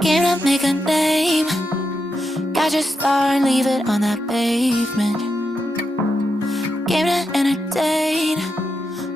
Came to make a name. Got your star and leave it on that pavement. Came to entertain,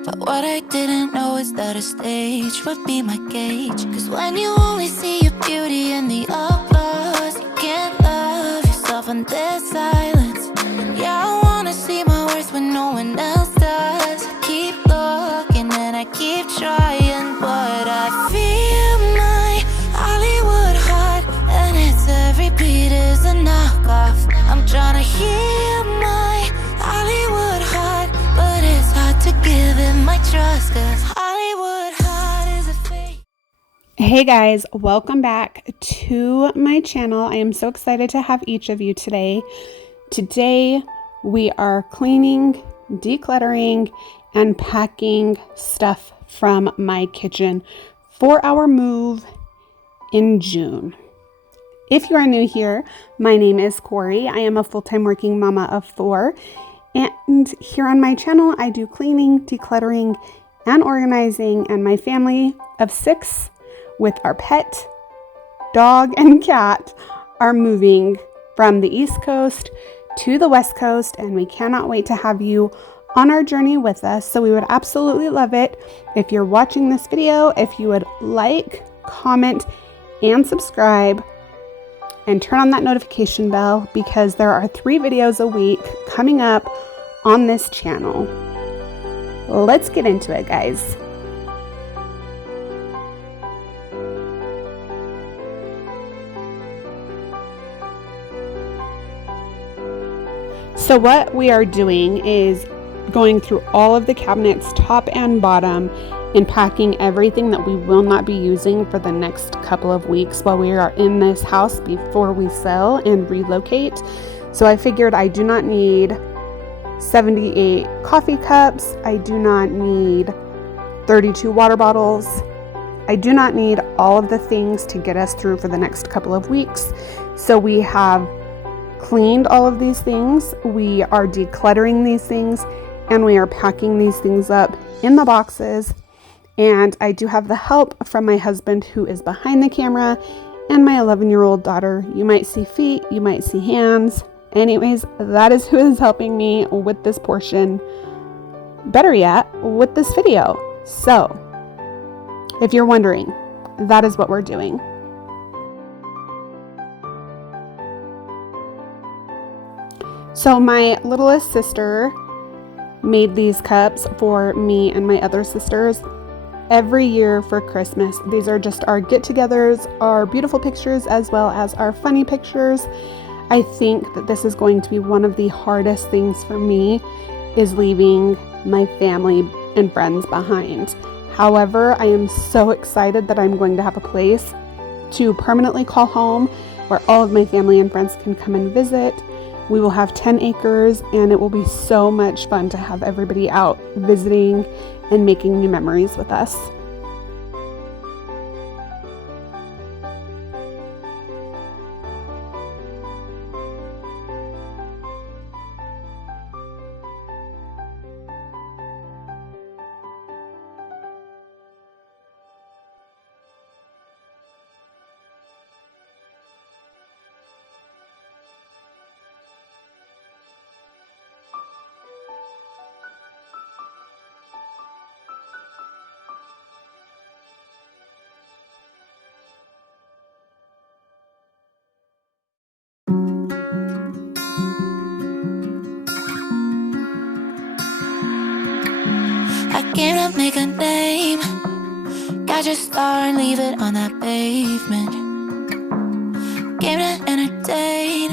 but what I didn't know is that a stage would be my gauge. Cause when you only see your beauty in the applause, you can't love yourself in this silence. And yeah, I wanna see my worth when no one else does. I keep looking and I keep trying, but I feel my Hollywood heart, and its every beat is a knockoff. I'm tryna heal my Hollywood heart, but it's hard to give it my trust, cause Hollywood heart is a fake. Hey guys, welcome back to my channel. I am so excited to have each of you today. Today we are cleaning, decluttering, and packing stuff from my kitchen for our move in June. If you are new here, my name is Cori. I am a full-time working mama of 4. And here on my channel, I do cleaning, decluttering, and organizing, and my family of 6 with our pet, dog, and cat are moving from the East Coast to the West Coast, and we cannot wait to have you on our journey with us. So we would absolutely love it if you're watching this video, if you would like, comment, and subscribe, and turn on that notification bell, because there are 3 videos a week coming up on this channel. Let's get into it, guys. So what we are doing is going through all of the cabinets, top and bottom, and packing everything that we will not be using for the next couple of weeks while we are in this house before we sell and relocate. So I figured I do not need 78 coffee cups. I do not need 32 water bottles. I do not need all of the things to get us through for the next couple of weeks. So we have cleaned all of these things. We are decluttering these things, and we are packing these things up in the boxes. And I do have the help from my husband, who is behind the camera, and my 11-year-old daughter. You might see feet, you might see hands. Anyways, that is who is helping me with this portion. Better yet, with this video. So, if you're wondering, that is what we're doing. So my littlest sister made these cups for me and my other sisters every year for Christmas. These are just our get-togethers, our beautiful pictures, as well as our funny pictures. I think that this is going to be one of the hardest things for me, is leaving my family and friends behind. However, I am so excited that I'm going to have a place to permanently call home, where all of my family and friends can come and visit. We will have 10 acres, and it will be so much fun to have everybody out visiting and making new memories with us. I came to make a name. Got your star and leave it on that pavement. Came to entertain,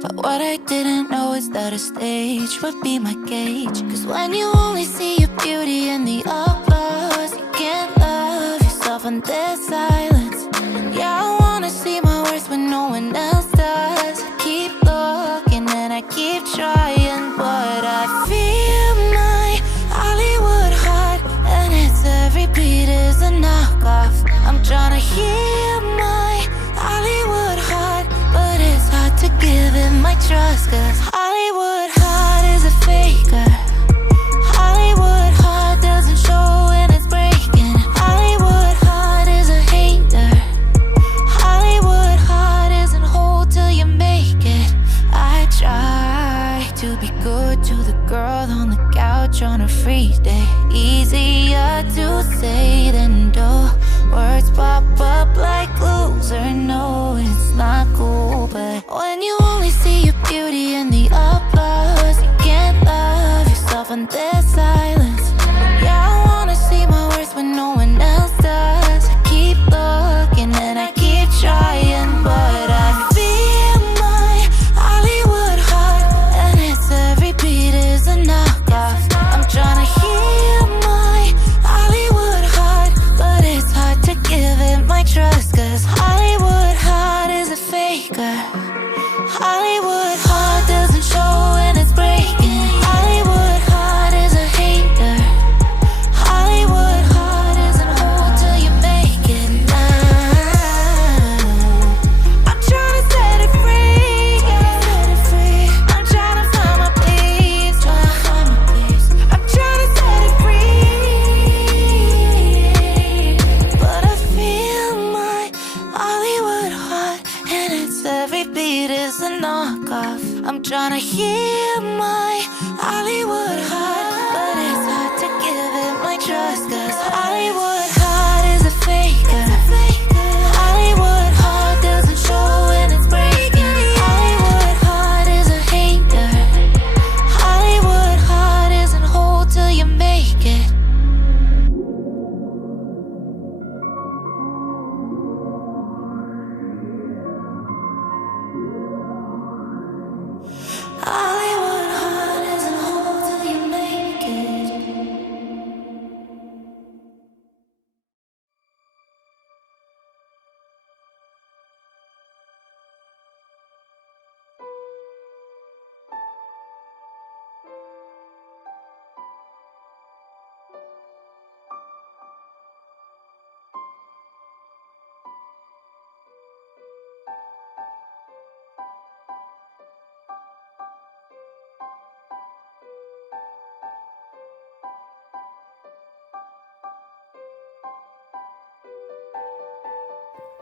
but what I didn't know is that a stage would be my gauge. Cause when you only see your beauty in the applause, you can't love yourself in this silence. And yeah, I wanna see my worth when no one else does. I keep looking and I keep trying, but I feel my Hollywood heart, and its every beat is a knockoff. I'm tryna heal my Hollywood heart, but it's hard to give it my trust, cause Hollywood heart is a faker. Hollywood heart doesn't show when it's breaking. Hollywood heart is a hater. on a free day. Easier to say than do. Words pop up like loser. No, it's not cool. But when you only see your beauty in the applause, you can't love yourself in their silence. Yeah, I wanna see my worth when no one else does. I keep looking and I keep trying, but I feel my Hollywood heart, and it's every beat is a knockoff. I'm tryna heal my Hollywood heart, but it's hard to give it my trust, cause Hollywood heart is a faker. Hollywood heart doesn't show when it's breaking. Hollywood heart is a hater. Hollywood heart isn't whole till you make it. Nah, I'm tryna set it free. I'm tryna find my peace. I'm tryna set it free, but I feel my Hollywood heart, and it's every beat is a knockoff. I'm tryna heal my Hollywood heart, but it's hard to give it my trust, cause Hollywood heart is a faker. Hollywood heart doesn't show when it's breaking. Hollywood heart is a hater. Hollywood heart isn't whole till you make it. Hollywood heart isn't whole till you make it.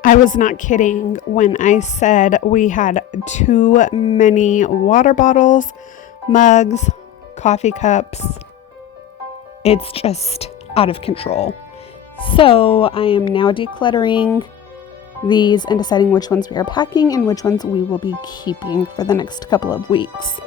I was not kidding when I said we had too many water bottles, mugs, coffee cups. It's just out of control. So I am now decluttering these and deciding which ones we are packing and which ones we will be keeping for the next couple of weeks.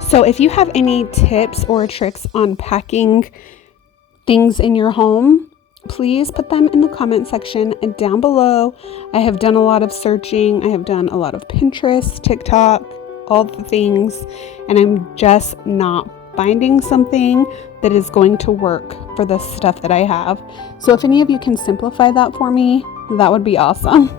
So if you have any tips or tricks on packing things in your home, please put them in the comment section down below. I have done a lot of searching. I have done a lot of Pinterest, TikTok, all the things, and I'm just not finding something that is going to work for the stuff that I have. So if any of you can simplify that for me, that would be awesome.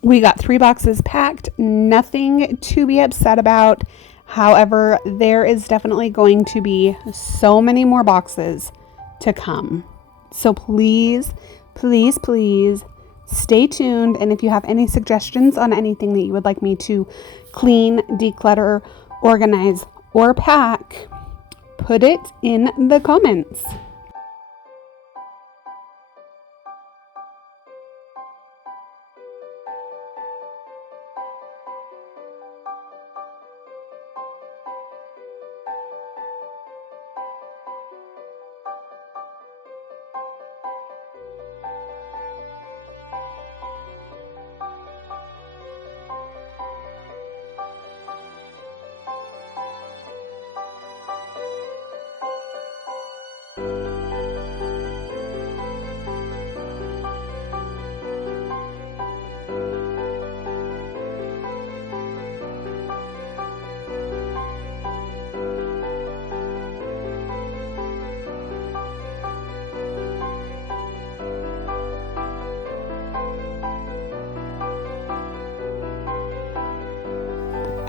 We got 3 boxes packed, nothing to be upset about. However, there is definitely going to be so many more boxes to come. So please, please, please stay tuned. And if you have any suggestions on anything that you would like me to clean, declutter, organize, or pack, put it in the comments.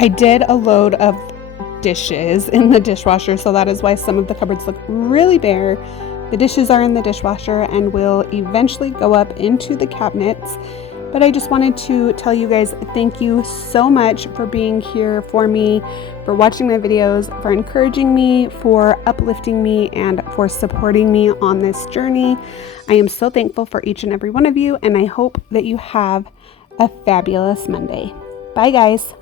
I did a load of dishes in the dishwasher, so that is why some of the cupboards look really bare. The dishes are in the dishwasher and will eventually go up into the cabinets. But I just wanted to tell you guys thank you so much for being here for me, for watching my videos, for encouraging me, for uplifting me, and for supporting me on this journey. I am so thankful for each and every one of you, and I hope that you have a fabulous Monday. Bye, guys.